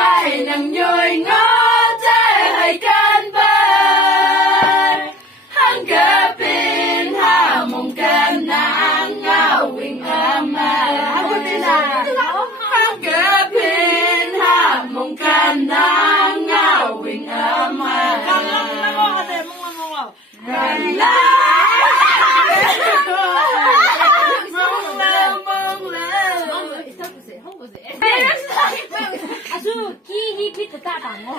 bay nằm nhồi ngó trái hay can bay hang ke pin ha mong can nang ngao wing ama hang ke pin ha mong can nang ngao wing ama can la 아주 기히 비트 따다 뭐.